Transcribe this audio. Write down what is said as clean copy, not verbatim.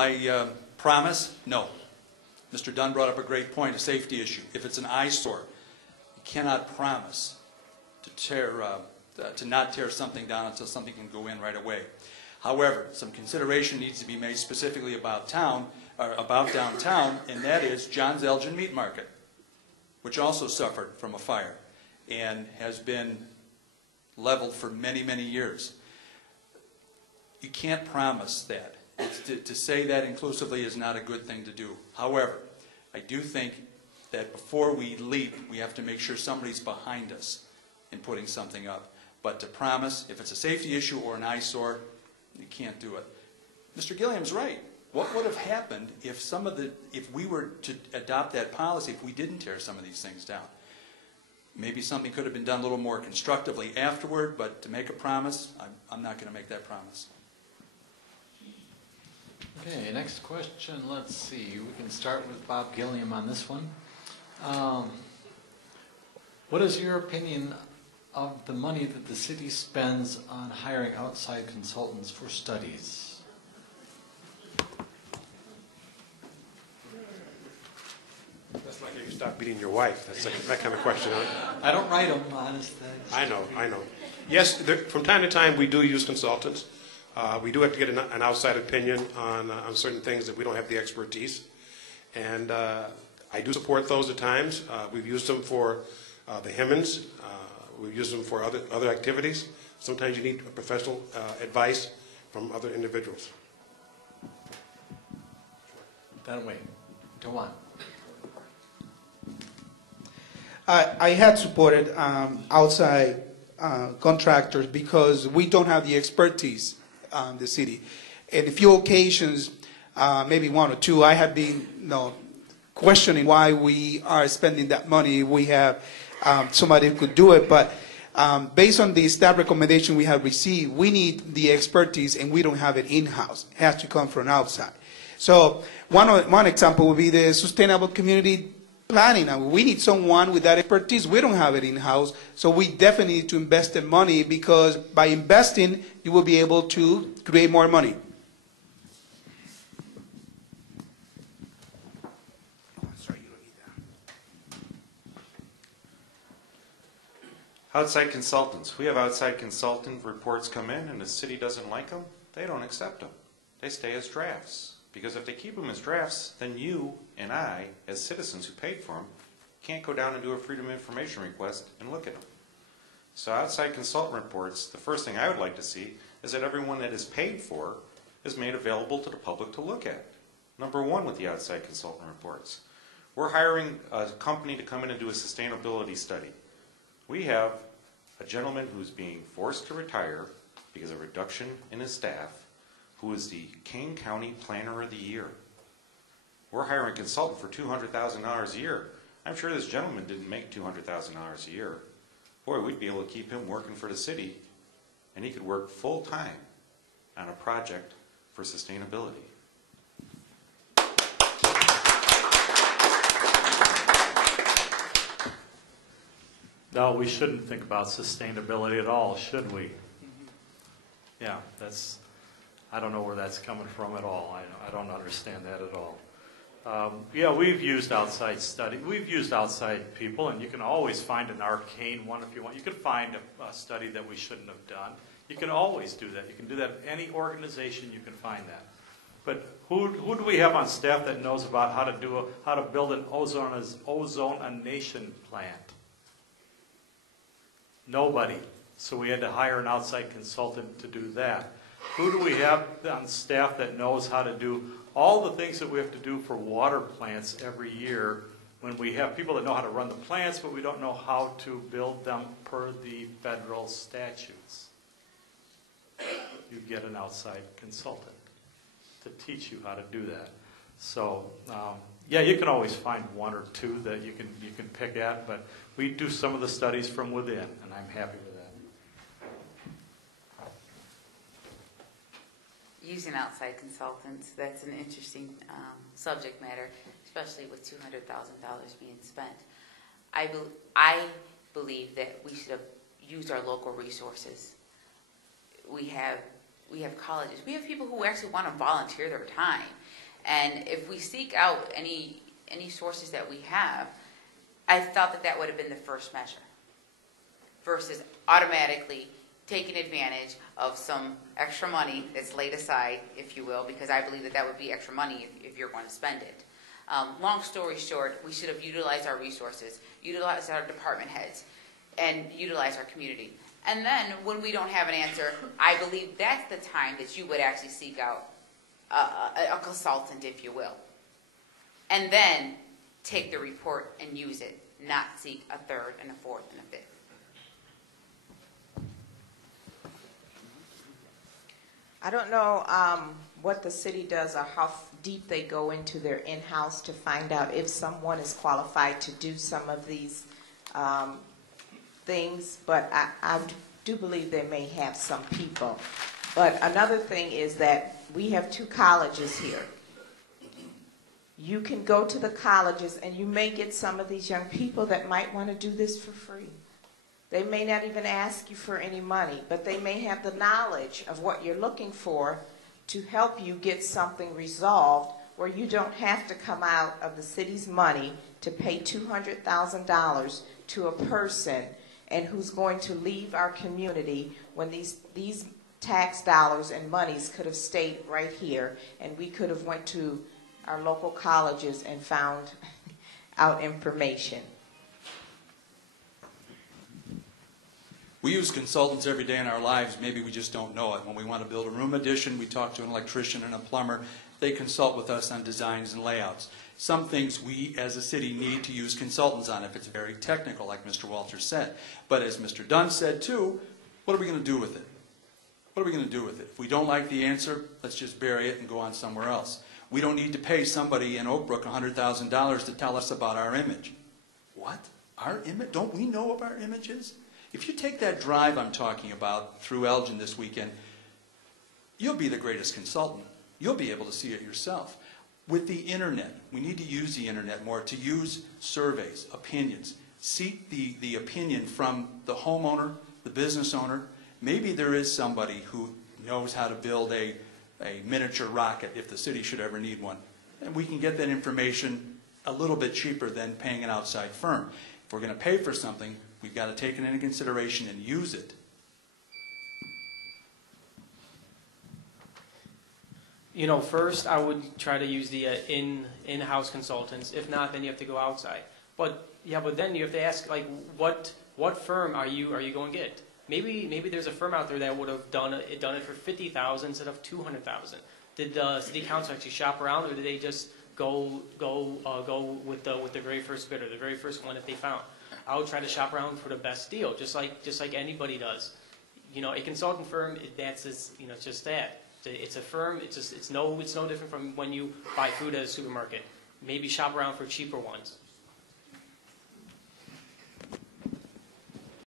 I promise? No. Mr. Dunn brought up a great point, a safety issue. If it's an eyesore, you cannot promise to not tear something down until something can go in right away. However, some consideration needs to be made specifically about downtown, and that is John's Elgin Meat Market, which also suffered from a fire and has been leveled for many, many years. You can't promise that. To say that inclusively is not a good thing to do. However, I do think that before we leap, we have to make sure somebody's behind us in putting something up. But to promise, if it's a safety issue or an eyesore, you can't do it. Mr. Gilliam's right. What would have happened if we were to adopt that policy if we didn't tear some of these things down? Maybe something could have been done a little more constructively afterward, but to make a promise, I'm not going to make that promise. Okay, next question. Let's see. We can start with Bob Gilliam on this one. What is your opinion of the money that the city spends on hiring outside consultants for studies? That's like if you stop beating your wife. That's like that kind of question. I don't write them, honestly. I know. Yes, from time to time we do use consultants. We do have to get an outside opinion on certain things that we don't have the expertise. And I do support those at times. We've used them for the Hemmons. We've used them for other activities. Sometimes you need professional advice from other individuals. That way. Go on. I had supported outside contractors because we don't have the expertise in the city. In a few occasions, maybe one or two, I have been questioning why we are spending that money. We have somebody who could do it, but based on the staff recommendation we have received, we need the expertise and we don't have it in-house. It has to come from outside. So one example would be the sustainable community planning. And we need someone with that expertise. We don't have it in-house, so we definitely need to invest the money, because by investing, you will be able to create more money. Outside consultants. We have outside consultant reports come in, and the city doesn't like them. They don't accept them. They stay as drafts. Because if they keep them as drafts, then you and I, as citizens who paid for them, can't go down and do a Freedom of Information request and look at them. So outside consultant reports, the first thing I would like to see is that everyone that is paid for is made available to the public to look at. Number one with the outside consultant reports. We're hiring a company to come in and do a sustainability study. We have a gentleman who's being forced to retire because of a reduction in his staff, who is the King County Planner of the Year. We're hiring a consultant for $200,000 a year. I'm sure this gentleman didn't make $200,000 a year. Boy, we'd be able to keep him working for the city, and he could work full-time on a project for sustainability. No, we shouldn't think about sustainability at all, should we? Yeah, I don't know where that's coming from at all. I don't understand that at all. Yeah, we've used outside study. We've used outside people, and you can always find an arcane one if you want. You could find a study that we shouldn't have done. You can always do that. You can do that in any organization. You can find that. But who do we have on staff that knows about how to build an ozonation plant? Nobody. So we had to hire an outside consultant to do that. Who do we have on staff that knows how to do all the things that we have to do for water plants every year, when we have people that know how to run the plants, but we don't know how to build them per the federal statutes? You get an outside consultant to teach you how to do that. So, yeah, you can always find one or two that you can pick at, but we do some of the studies from within, and I'm happy with that. Using outside consultants, that's an interesting subject matter, especially with $200,000 being spent. I believe that we should have used our local resources. We have we have colleges. We have people who actually want to volunteer their time. And if we seek out any sources that we have, I thought that that would have been the first measure versus automatically taking advantage of some extra money that's laid aside, if you will, because I believe that that would be extra money if you're going to spend it. Long story short, we should have utilized our resources, utilized our department heads, and utilized our community. And then when we don't have an answer, I believe that's the time that you would actually seek out a consultant, if you will. And then take the report and use it, not seek a third and a fourth and a fifth. I don't know what the city does or how deep they go into their in-house to find out if someone is qualified to do some of these things, but I do believe they may have some people. But another thing is that we have 2 colleges here. You can go to the colleges and you may get some of these young people that might want to do this for free. They may not even ask you for any money, but they may have the knowledge of what you're looking for to help you get something resolved where you don't have to come out of the city's money to pay $200,000 to a person and who's going to leave our community when these tax dollars and monies could have stayed right here and we could have went to our local colleges and found out information. We use consultants every day in our lives. Maybe we just don't know it. When we want to build a room addition, we talk to an electrician and a plumber. They consult with us on designs and layouts. Some things we as a city need to use consultants on if it's very technical, like Mr. Walters said. But as Mr. Dunn said too, what are we going to do with it? What are we going to do with it? If we don't like the answer, let's just bury it and go on somewhere else. We don't need to pay somebody in Oak Brook $100,000 to tell us about our image. What? Our image? Don't we know what our image is? If you take that drive I'm talking about through Elgin this weekend, you'll be the greatest consultant. You'll be able to see it yourself. With the internet, we need to use the internet more, to use surveys, opinions. Seek the opinion from the homeowner, the business owner. Maybe there is somebody who knows how to build a miniature rocket if the city should ever need one. And we can get that information a little bit cheaper than paying an outside firm. If we're going to pay for something, we've got to take it into consideration and use it. You know, first I would try to use the in-house consultants. If not, then you have to go outside. But yeah, but then you have to ask, like, what firm are you going to get? Maybe there's a firm out there that would have done it for $50,000 instead of $200,000. Did the city council actually shop around, or did they just go with the very first bidder, the very first one that they found? I would try to shop around for the best deal, just like anybody does. You know, a consultant firm, just that. It's a firm. It's no different from when you buy food at a supermarket. Maybe shop around for cheaper ones.